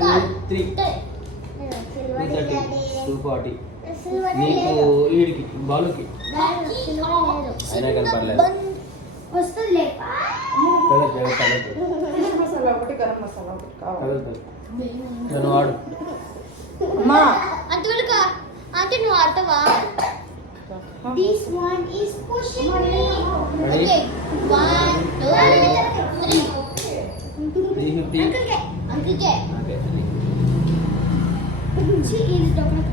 2 3 230 240 నీకు వీడికి బాలుకి అయినా కానీ పర్లేదు వస్తుంది మసాలా ఒకటి గరం మసాలా ఒకటి కావాలి. నేను వాడు అమ్మా అంటే నువ్వు ఆడతావా? This one is pushing me. Okay, 1 2 3 350 Uncle ke okay see is doctor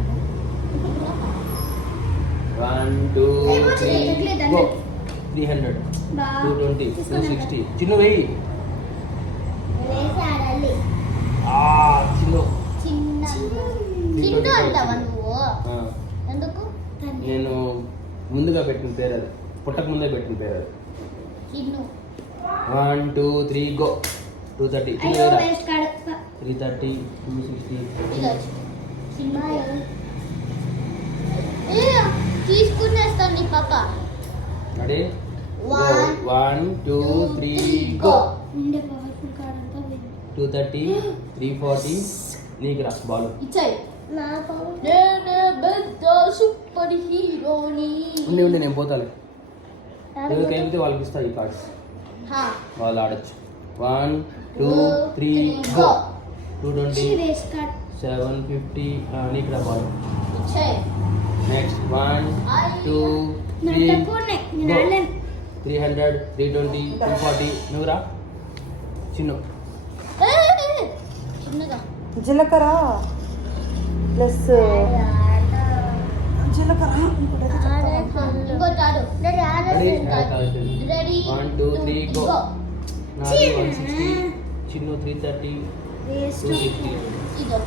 1 2 3 go 300 220 260 చిన్న వెయ్యి వేసి ఆడాలి. చిన్న చిన్న అంటావా నువ్వు? ఎందుకు? నేను ముందుగా పెట్టిన పేరు అది పుట్టక ముందే పెట్టిన పేరు అది చిన్ను 1 2 3 గో 230 అయ్యో వేస్ట్ కాడు 330 260 ఇదో చిన్న తీసుకునేస్తాను నీ పాప. రెడీ 1 1 2 3 గో నిండే పవర్ఫుల్ కార్డ్ అంతా 230 340 నీకు రా బాల్ ఇచ్చాయి. నేనే పెద్ద సూపర్ హీరోని. ఉండి నేను పోతాలే ఎవరికి వెళ్తే వాళ్ళకి ఇస్తా ఈ కార్డ్స్ వాళ్ళు ఆడచ్చు 1 2 3 గో 220 వేస్ట్ కార్డ్ 750 నీకు రా బాల్ ఇచ్చాయి. నెక్స్ట్ 1 2 3 300 320 240 నువ్వు రా చిన్ను చిన్నగా జీలకర్ర ప్లస్ జీలకర్ర ఇంకోటి ఆడు. రెడీ 1 2 3 గో నాది 160 చిన్ను 330 260 ఇదో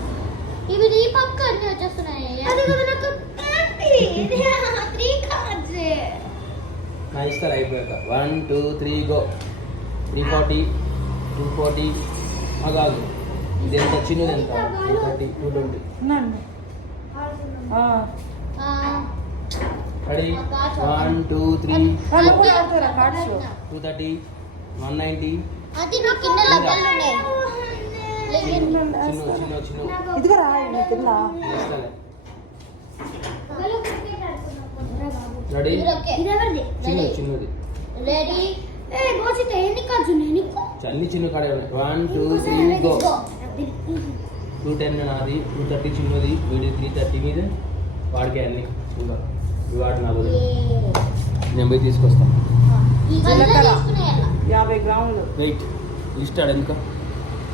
ఇవి నీ పక్క అన్ని వచ్చేస్తున్నాయి. నా ఇస్తారు అయిపోయాక 1 2 3 గో 340 240 కాదు ఇది ఎంత చిన్నది ఎంత 230 220 రెడీ 1 2 3 230 190 అది నా కింద లెవెల్ ఉన్నాయి. చిన్న ఇదిగా రా కింద ఇస్తాలే రెడీ చిన్నది రెడీ అన్ని చిన్న కాడే 1 2 3 గో 210 నాది 230 చిన్నది వీడి 330 మీద వాడికి అన్ని ఇంకా వాడు నాకు నేను పోయి తీసుకొస్తాను 50 గ్రాములు వెయిట్ లిస్ట్ ఆడ ఎందుకు